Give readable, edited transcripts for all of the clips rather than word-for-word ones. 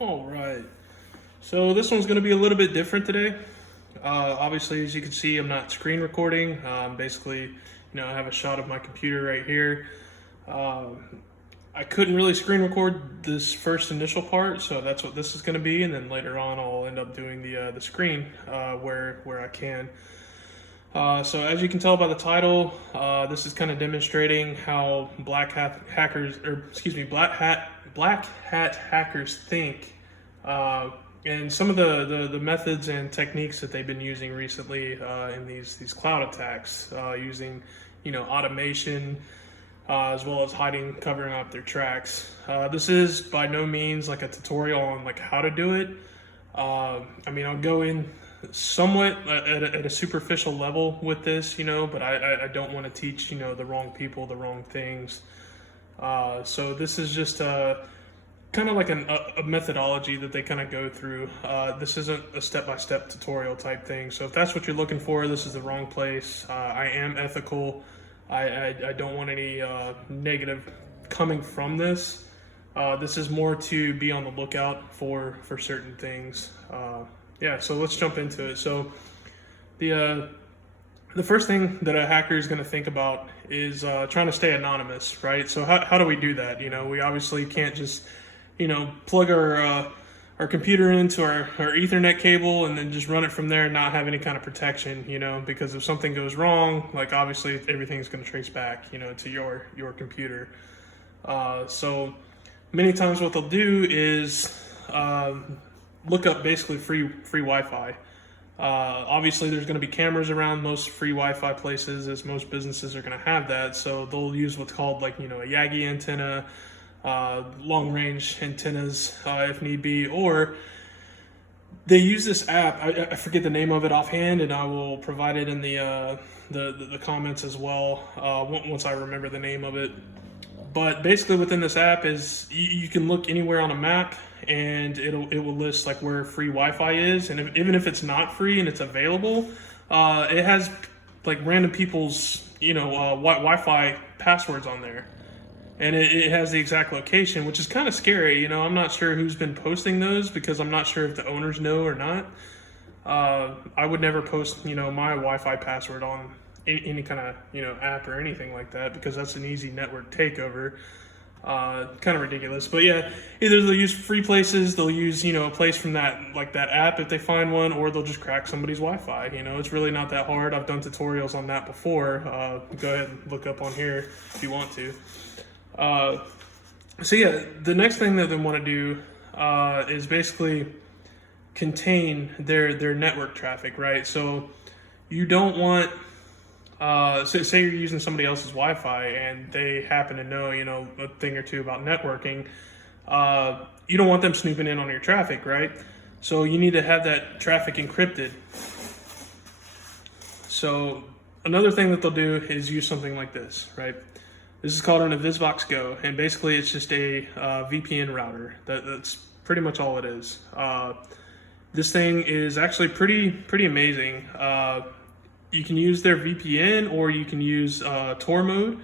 All right. So this one's going to be a little bit different today. Obviously, as you can see, I'm not screen recording. Basically, I have a shot of my computer right here. I couldn't really screen record this first initial part, so that's what this is going to be. And then later on, I'll end up doing the screen where I can. So as you can tell by the title, this is kind of demonstrating how black hat hackers think, and some of the methods and techniques that they've been using recently in these cloud attacks, using automation, as well as covering up their tracks. This is by no means like a tutorial on like how to do it. I'll go in somewhat at a superficial level with this, but I don't want to teach, the wrong people the wrong things. So this is just kind of like a methodology that they kind of go through. This isn't a step-by-step tutorial type thing. So if that's what you're looking for, this is the wrong place. I am ethical. I don't want any negative coming from this. This is more to be on the lookout for certain things. So let's jump into it. So the first thing that a hacker is going to think about is trying to stay anonymous, right? So how do we do that? We obviously can't just plug our computer into our Ethernet cable and then just run it from there and not have any kind of protection, because if something goes wrong, like obviously everything's going to trace back, to your computer. So many times what they'll do is look up basically free Wi-Fi. Obviously, there's going to be cameras around most free Wi-Fi places, as most businesses are going to have that. So they'll use what's called a Yagi antenna, long-range antennas if need be, or they use this app. I forget the name of it offhand, and I will provide it in the comments as well once I remember the name of it. But basically, within this app is you can look anywhere on a map, and it will list like where free Wi-Fi is, and even if it's not free and it's available, it has like random people's Wi-Fi passwords on there, and it has the exact location, which is kind of scary. I'm not sure who's been posting those because I'm not sure if the owners know or not. I would never post my Wi-Fi password on any kind of app or anything like that, because that's an easy network takeover. Kind of ridiculous, but yeah, either they'll use free places, they'll use a place from that app if they find one, or they'll just crack somebody's Wi-Fi. It's really not that hard. I've done tutorials on that before. Go ahead and look up on here if you want to. So yeah, the next thing that they want to do is basically contain their network traffic, right? So you don't want say you're using somebody else's Wi-Fi and they happen to know, a thing or two about networking. You don't want them snooping in on your traffic, right? So you need to have that traffic encrypted. So another thing that they'll do is use something like this, right? This is called an Invisbox Go, and basically it's just a VPN router. That's pretty much all it is. This thing is actually pretty amazing. You can use their VPN, or you can use Tor mode.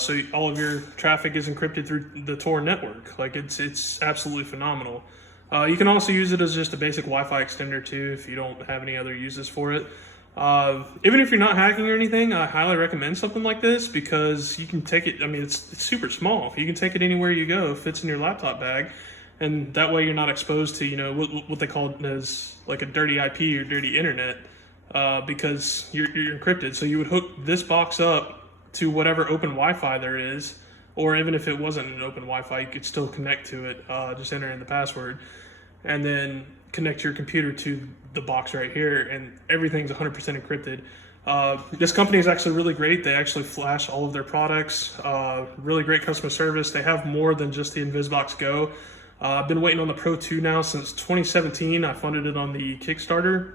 So all of your traffic is encrypted through the Tor network. It's absolutely phenomenal. You can also use it as just a basic Wi-Fi extender too, if you don't have any other uses for it. Even if you're not hacking or anything, I highly recommend something like this, because you can take it. It's super small. You can take it anywhere you go. It fits in your laptop bag, and that way you're not exposed to what they call as like a dirty IP or dirty internet. Because you're encrypted. So you would hook this box up to whatever open Wi-Fi there is, or even if it wasn't an open Wi-Fi, you could still connect to it, just enter in the password, and then connect your computer to the box right here, and everything's 100% encrypted. This company is actually really great. They actually flash all of their products. Really great customer service. They have more than just the Invisbox Go. I've been waiting on the Pro 2 now since 2017. I funded it on the Kickstarter.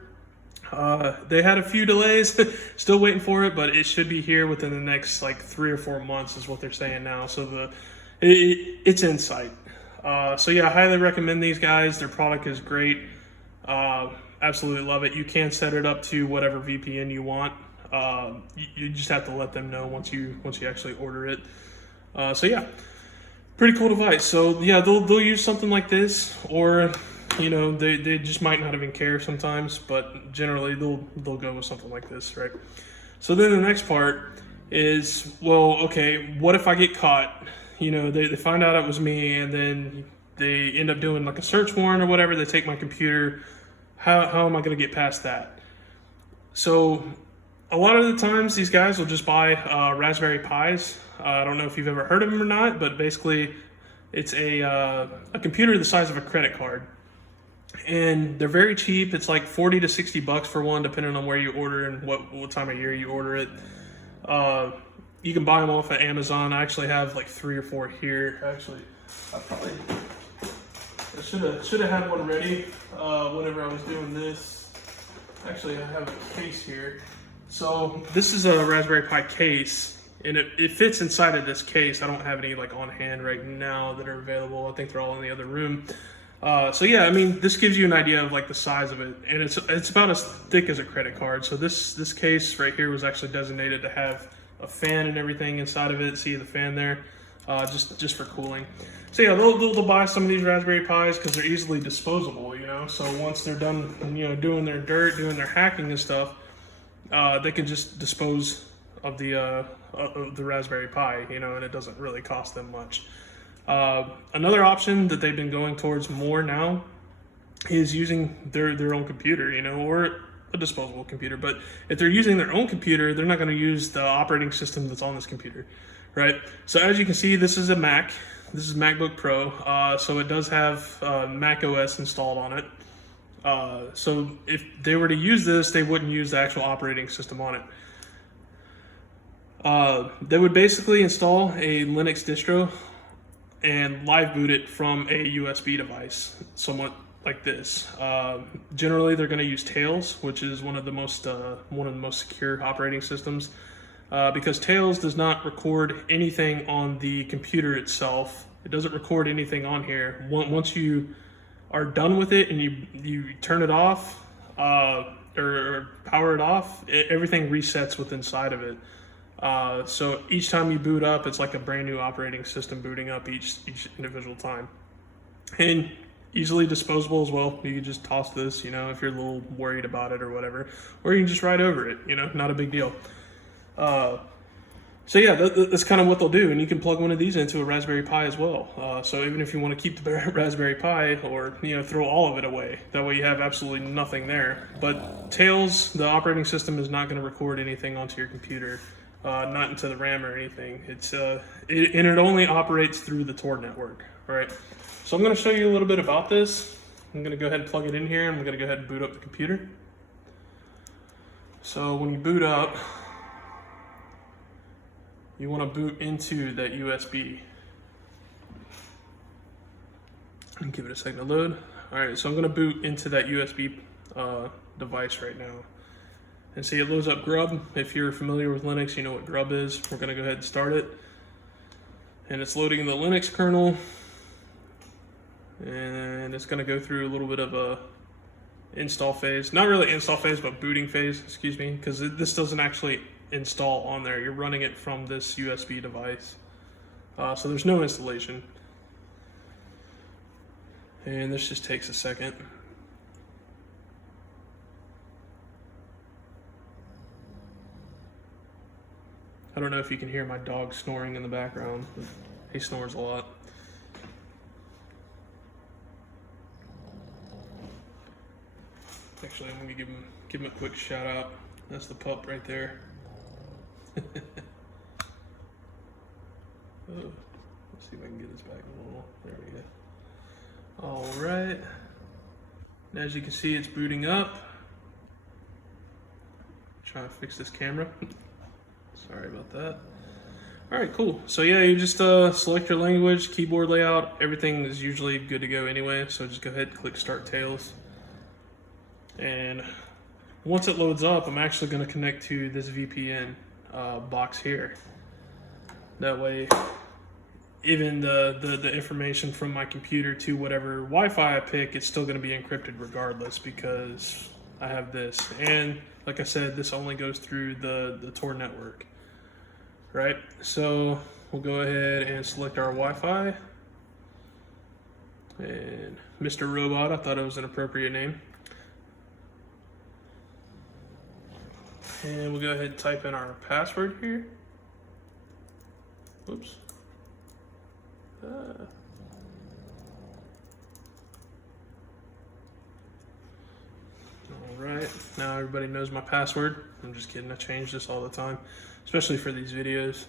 They had a few delays, still waiting for it, but it should be here within the next 3 or 4 months is what they're saying now. So it's in sight. So yeah, I highly recommend these guys. Their product is great. Absolutely love it. You can set it up to whatever VPN you want. You just have to let them know once you actually order it. So yeah. Pretty cool device. So yeah, they'll use something like this, or they just might not even care sometimes, but generally they'll go with something like this, right? So then the next part is, well, okay, what if I get caught? They find out it was me, and then they end up doing like a search warrant or whatever. They take my computer. How am I going to get past that? So a lot of the times these guys will just buy Raspberry Pis. I don't know if you've ever heard of them or not, but basically it's a computer the size of a credit card. And they're very cheap. It's like 40 to 60 bucks for one, depending on where you order and what time of year you order it. You can buy them off of Amazon. I actually have like 3 or 4 here. Actually, I should have had one ready whenever I was doing this. Actually, I have a case here. So this is a Raspberry Pi case, and it fits inside of this case. I don't have any like on hand right now that are available. I think they're all in the other room. So yeah, I mean, this gives you an idea of like the size of it, and it's about as thick as a credit card. So this case right here was actually designated to have a fan and everything inside of it. See the fan there, just for cooling. So yeah, they'll buy some of these Raspberry Pis because they're easily disposable, So once they're done, doing their dirt, doing their hacking and stuff, they can just dispose of the Raspberry Pi, and it doesn't really cost them much. Another option that they've been going towards more now is using their own computer, or a disposable computer. But if they're using their own computer, they're not going to use the operating system that's on this computer, right? So as you can see, this is a Mac. This is MacBook Pro. So it does have Mac OS installed on it. So if they were to use this, they wouldn't use the actual operating system on it. They would basically install a Linux distro and live boot it from a USB device, somewhat like this. Generally, they're going to use Tails, which is one of the most secure operating systems, because Tails does not record anything on the computer itself. It doesn't record anything on here. Once you are done with it and you turn it off or power it off, everything resets within inside of it. So each time you boot up, it's like a brand new operating system booting up each individual time. And easily disposable as well. You can just toss this, if you're a little worried about it or whatever, or you can just ride over it, not a big deal. So yeah, that's kind of what they'll do. And you can plug one of these into a Raspberry Pi as well. So even if you want to keep the Raspberry Pi, or throw all of it away, that way you have absolutely nothing there. But Tails, the operating system, is not going to record anything onto your computer. Not into the RAM or anything. It only operates through the Tor network, right? So I'm going to show you a little bit about this. I'm going to go ahead and plug it in here, and I'm going to go ahead and boot up the computer. So when you boot up, you want to boot into that USB. And give it a second to load. All right, so I'm going to boot into that USB device right now. And see, it loads up Grub. If you're familiar with Linux, you know what Grub is. We're going to go ahead and start it. And it's loading the Linux kernel. And it's going to go through a little bit of a install phase. Not really install phase, but booting phase, excuse me. Because this doesn't actually install on there. You're running it from this USB device. So there's no installation. And this just takes a second. I don't know if you can hear my dog snoring in the background. He snores a lot. Actually, I'm gonna give him a quick shout out. That's the pup right there. Oh, let's see if I can get this back a little. There we go. All right. And as you can see, it's booting up. Trying to fix this camera. Sorry about that. All right, cool. So yeah, you just select your language, keyboard layout. Everything is usually good to go anyway. So just go ahead and click Start Tails. And once it loads up, I'm actually going to connect to this VPN box here. That way, even the information from my computer to whatever Wi-Fi I pick, it's still going to be encrypted regardless, because I have this. And like I said, this only goes through the Tor network. Right, so we'll go ahead and select our Wi-Fi. And Mr. Robot, I thought it was an appropriate name. And we'll go ahead and type in our password here. Whoops. All right, now everybody knows my password. I'm just kidding, I change this all the time, especially for these videos.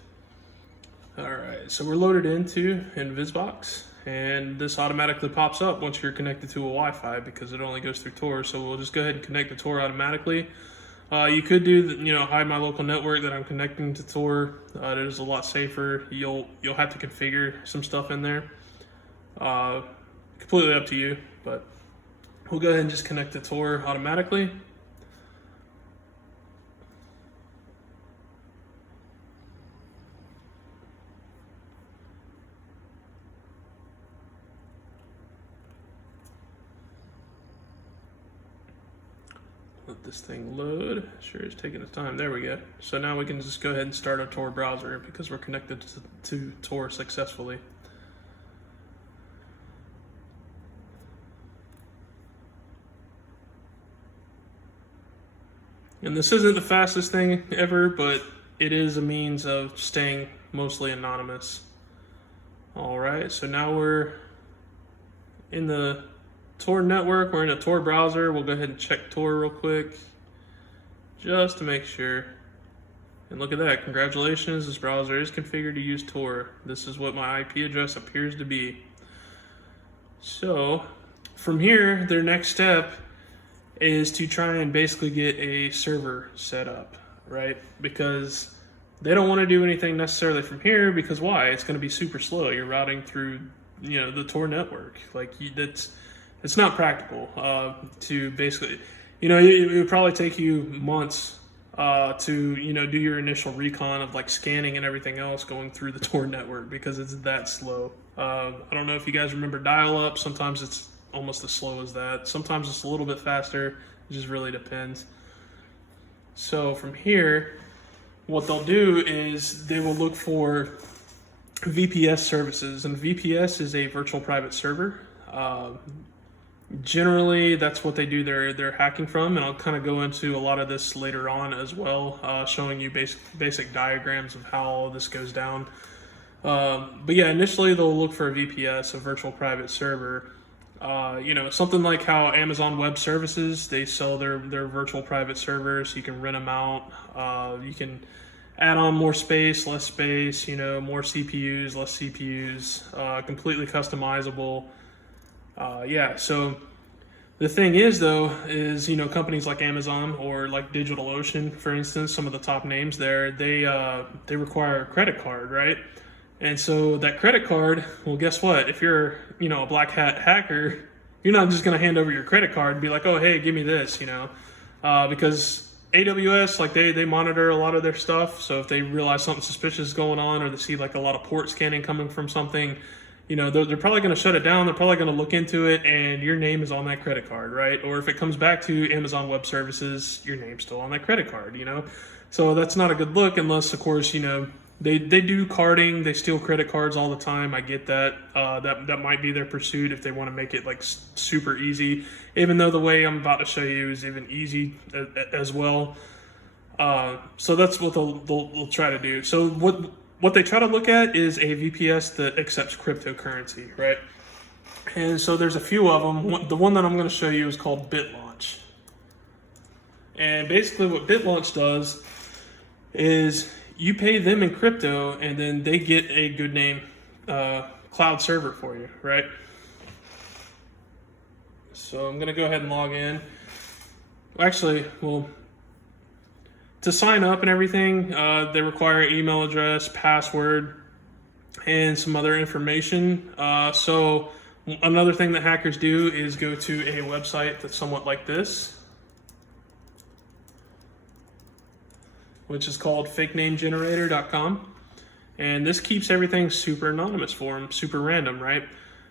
All right, so we're loaded into InvisBox, and this automatically pops up once you're connected to a Wi-Fi because it only goes through Tor. So we'll just go ahead and connect to Tor automatically. You could do, hide my local network that I'm connecting to Tor. It is a lot safer. You'll have to configure some stuff in there. Completely up to you, but we'll go ahead and just connect to Tor automatically. Let this thing load. Sure is taking its time. There we go. So now we can just go ahead and start our Tor browser because we're connected to Tor successfully. And this isn't the fastest thing ever, but it is a means of staying mostly anonymous. All right, so now we're in the Tor network, we're in a Tor browser. We'll go ahead and check Tor real quick, just to make sure. And look at that, congratulations, this browser is configured to use Tor. This is what my IP address appears to be. So, from here, their next step is to try and basically get a server set up, right? Because they don't want to do anything necessarily from here, because why? It's going to be super slow. You're routing through, the Tor network. It's not practical to basically, it would probably take you months to, do your initial recon of like scanning and everything else going through the Tor network because it's that slow. I don't know if you guys remember dial-up. Sometimes it's almost as slow as that. Sometimes it's a little bit faster. It just really depends. So from here, what they'll do is they will look for VPS services, and VPS is a virtual private server. Generally, that's what they do they're hacking from, and I'll kind of go into a lot of this later on as well, showing you basic diagrams of how all this goes down. But yeah, initially they'll look for a VPS, a virtual private server. Something like how Amazon Web Services, they sell their virtual private servers. You can rent them out. You can add on more space, less space, more CPUs, less CPUs, completely customizable. So the thing is though, is, companies like Amazon or like DigitalOcean, for instance, some of the top names there, they require a credit card, right? And so that credit card, well, guess what? If you're, a black hat hacker, you're not just going to hand over your credit card and be like, oh, hey, give me this, because AWS, they monitor a lot of their stuff. So if they realize something suspicious is going on, or they see like a lot of port scanning coming from something, they're probably going to shut it down. They're probably going to look into it, and your name is on that credit card, right? Or if it comes back to Amazon Web Services, your name's still on that credit card, So that's not a good look unless, of course, they do carding. They steal credit cards all the time. I get that. That might be their pursuit if they want to make it like super easy, even though the way I'm about to show you is even easy as well. So that's what they'll try to do. So what they try to look at is a VPS that accepts cryptocurrency, right? And so there's a few of them. The one that I'm going to show you is called BitLaunch. And basically what BitLaunch does is you pay them in crypto, and then they get a good name cloud server for you, right? So I'm going to go ahead and log in. Actually, to sign up and everything, they require email address, password, and some other information. So another thing that hackers do is go to a website that's somewhat like this, which is called fakenamegenerator.com. And this keeps everything super anonymous for them, super random, right?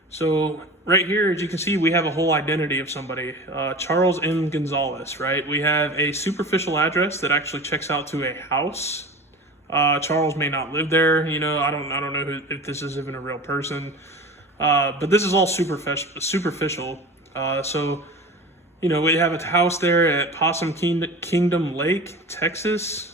So right here, as you can see, we have a whole identity of somebody, Charles M. Gonzalez, right? We have a superficial address that actually checks out to a house. Charles may not live there. You know, I don't know if this is even a real person. But this is all superficial. So, you know, we have a house there at Possum Kingdom Lake, Texas.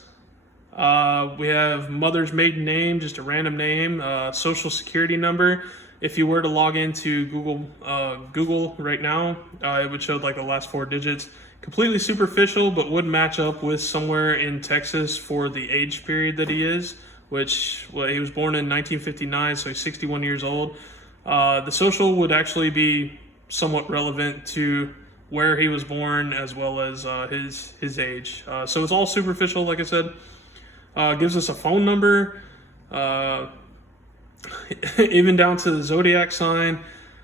We have mother's maiden name, just a random name, social security number. If you were to log into Google right now, it would show like the last 4 digits. Completely superficial, but would match up with somewhere in Texas for the age period that he is, which, well, he was born in 1959, so he's 61 years old. The social would actually be somewhat relevant to where he was born as well as his age. So it's all superficial, like I said. Gives us a phone number, even down to the zodiac sign.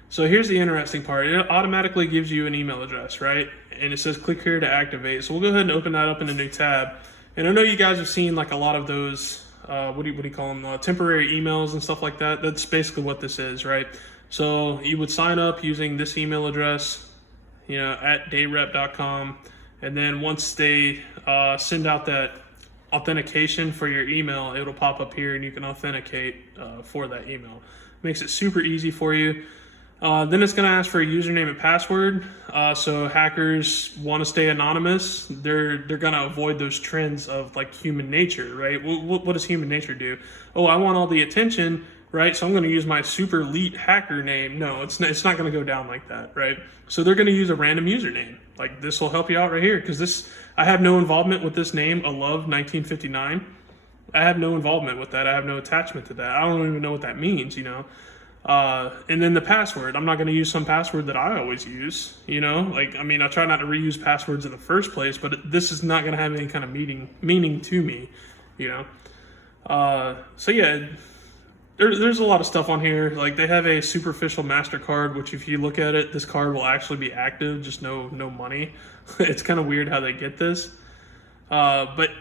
So here's the interesting part. It automatically gives you an email address, right? And it says click here to activate. So we'll go ahead and open that up in a new tab. And I know you guys have seen like a lot of those, what do you call them? Temporary emails and stuff like that. That's basically what this is, right? So you would sign up using this email address, you know, at dayrep.com. And then once they send out that authentication for your email, it'll pop up here and you can authenticate for that email. Makes it super easy for you. Then it's going to ask for a username and password. So hackers want to stay anonymous. They're going to avoid those trends of like human nature, right? What does human nature do? Oh, I want all the attention, right? So I'm going to use my super elite hacker name. No, it's not going to go down like that, right? So they're going to use a random username. Like this will help you out right here because I have no involvement with this name, Alove1959. I have no involvement with that. I have no attachment to that. I don't even know what that means, you know. And then the password, I'm not going to use some password that I always use, you know, like, I mean, I try not to reuse passwords in the first place, but this is not going to have any kind of meaning to me, you know? So yeah, there's a lot of stuff on here. Like they have a superficial MasterCard, which if you look at it, this card will actually be active, just no money. It's kind of weird how they get this. But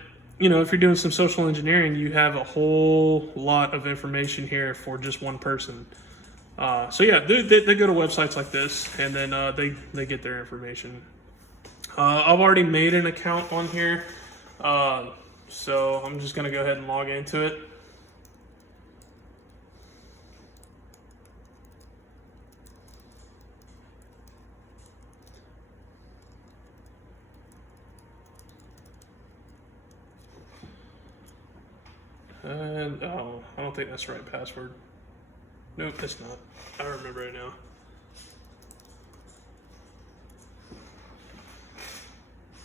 you know, if you're doing some social engineering, you have a whole lot of information here for just one person. So yeah, they go to websites like this and then they get their information. I've already made an account on here, so I'm just gonna go ahead and log into it. And oh, I don't think that's the right password. Nope, it's not. I remember it now.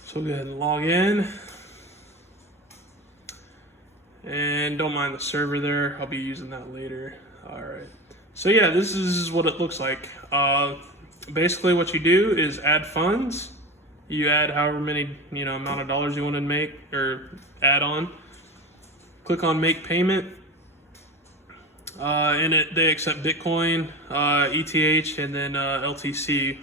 So we'll go ahead and log in. And don't mind the server there. I'll be using that later. All right. So yeah, this is what it looks like. Basically what you do is add funds. You add however many, you know, amount of dollars you want to make or add on. Click on make payment. And they accept Bitcoin, ETH, and then LTC.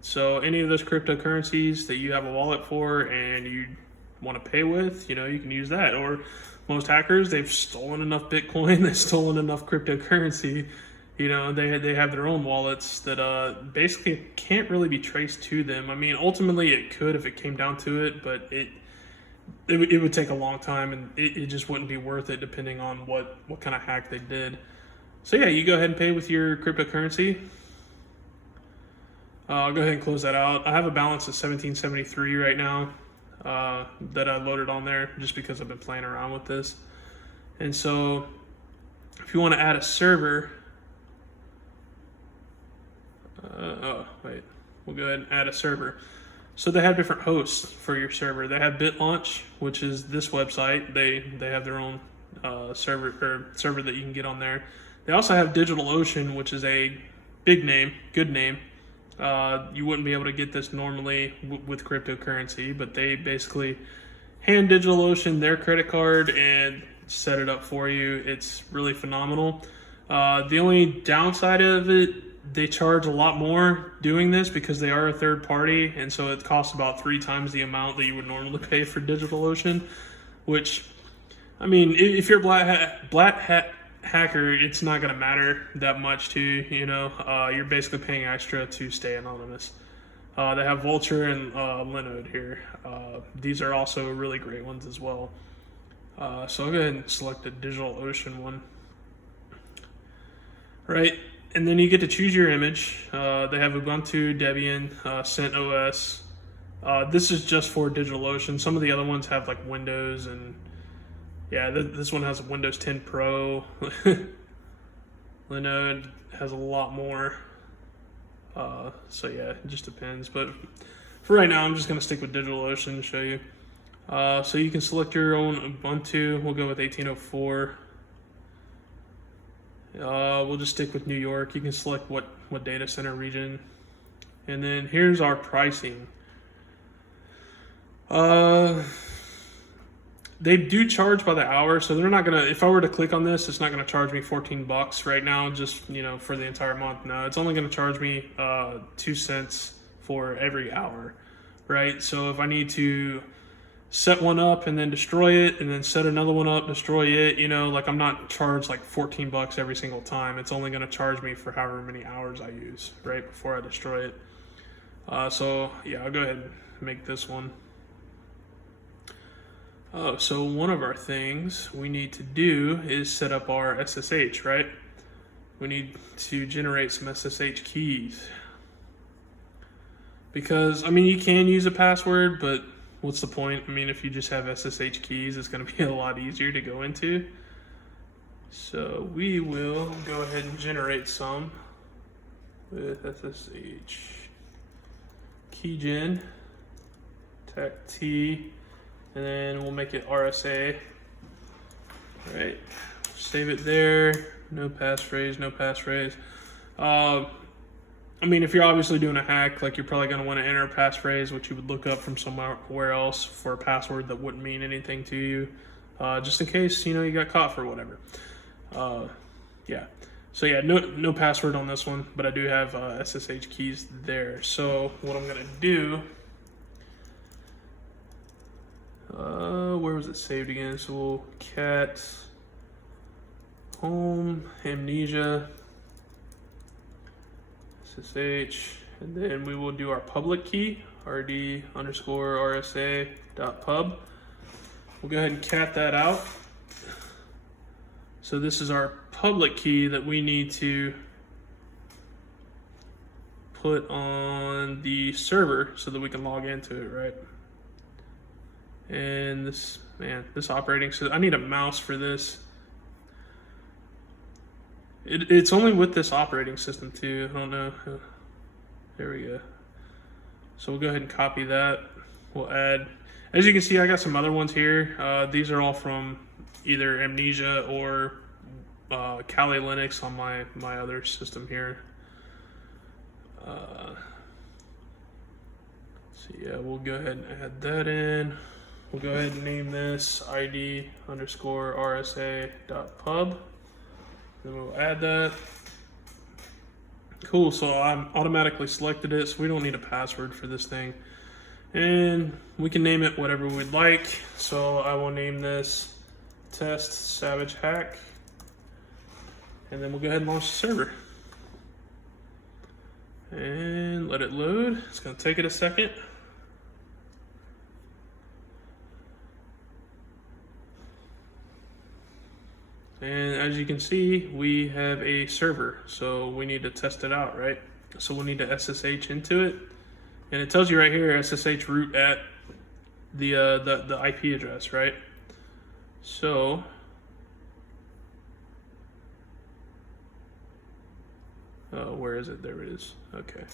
So any of those cryptocurrencies that you have a wallet for and you want to pay with, you know, you can use that. Or most hackers, they've stolen enough Bitcoin, they've stolen enough cryptocurrency, you know, they have their own wallets that basically can't really be traced to them. I mean, ultimately it could if it came down to it, but it would take a long time and it just wouldn't be worth it depending on what kind of hack they did. So yeah, you go ahead and pay with your cryptocurrency. I'll go ahead and close that out. I have a balance of 1773 right now that I loaded on there just because I've been playing around with this. And so if you want to add a server, we'll go ahead and add a server. So they have different hosts for your server. They have BitLaunch, which is this website. They have their own server that you can get on there. They also have DigitalOcean, which is a big name, good name. You wouldn't be able to get this normally with cryptocurrency, but they basically hand DigitalOcean their credit card and set it up for you. It's really phenomenal. The only downside of it, they charge a lot more doing this because they are a third party, and so it costs about 3 times the amount that you would normally pay for DigitalOcean, which, I mean, if you're a black hat hacker, it's not going to matter that much to you, you know. You're basically paying extra to stay anonymous. They have Vultr and Linode here. These are also really great ones as well. So I'll go ahead and select the DigitalOcean one. Right, and then you get to choose your image. They have Ubuntu, Debian, CentOS. This is just for DigitalOcean. Some of the other ones have like Windows, and yeah, this one has a Windows 10 Pro. Linode has a lot more. So yeah, it just depends. But for right now, I'm just gonna stick with DigitalOcean to show you. So you can select your own Ubuntu. We'll go with 1804. We'll just stick with New York. You can select what data center region. And then here's our pricing. They do charge by the hour, so they're not gonna, if I were to click on this, it's not gonna charge me $14 right now, just, you know, for the entire month. No, it's only gonna charge me 2 cents for every hour, right? So if I need to set one up and then destroy it, and then set another one up, destroy it, you know, like I'm not charged like $14 every single time. It's only gonna charge me for however many hours I use, right, before I destroy it. So yeah, I'll go ahead and make this one. Oh, so one of our things we need to do is set up our SSH, right? We need to generate some SSH keys. Because, I mean, you can use a password, but what's the point? I mean, if you just have SSH keys, it's going to be a lot easier to go into. So we will go ahead and generate some with SSH keygen, tech T, and then we'll make it RSA. All right, save it there. No passphrase, no passphrase. I mean, if you're obviously doing a hack, like you're probably going to want to enter a passphrase, which you would look up from somewhere else for a password that wouldn't mean anything to you, just in case, you know, you got caught for whatever. Yeah. So yeah, no password on this one, but I do have SSH keys there. So what I'm going to do, where was it saved again? So we'll cat home amnesia SSH, and then we will do our public key, rd_rsa.pub. We'll go ahead and cat that out. So this is our public key that we need to put on the server so that we can log into it, right? And this operating system, I need a mouse for this. It's only with this operating system too. I don't know. There we go. So we'll go ahead and copy that. We'll add, as you can see, I got some other ones here. These are all from either Amnesia or Kali Linux on my other system here. So yeah, we'll go ahead and add that in. We'll go ahead and name this id_rsa.pub. Then we'll add that. Cool, so I'm automatically selected it, so we don't need a password for this thing. And we can name it whatever we'd like. So I will name this Test Savage Hack. And then we'll go ahead and launch the server. And let it load. It's gonna take it a second. And as you can see, we have a server, so we need to test it out, right? So we'll need to SSH into it, and it tells you right here SSH root at the IP address, right? So where is it? There it is. Okay.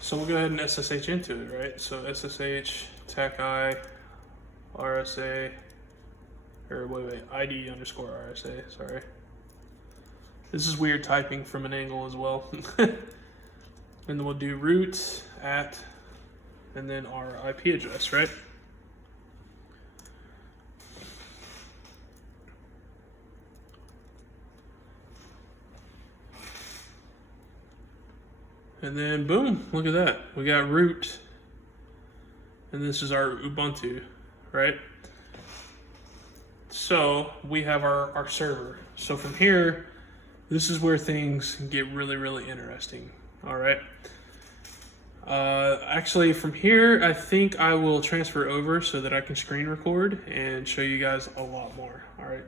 So we'll go ahead and SSH into it, right? So SSH TACI RSA. Or wait, ID_RSA, sorry. This is weird typing from an angle as well. And then we'll do root at, and then our IP address, right? And then boom, look at that. We got root, and this is our Ubuntu, right? So we have our server. So from here, this is where things get really, really interesting. All right. Actually, from here, I think I will transfer over so that I can screen record and show you guys a lot more. All right.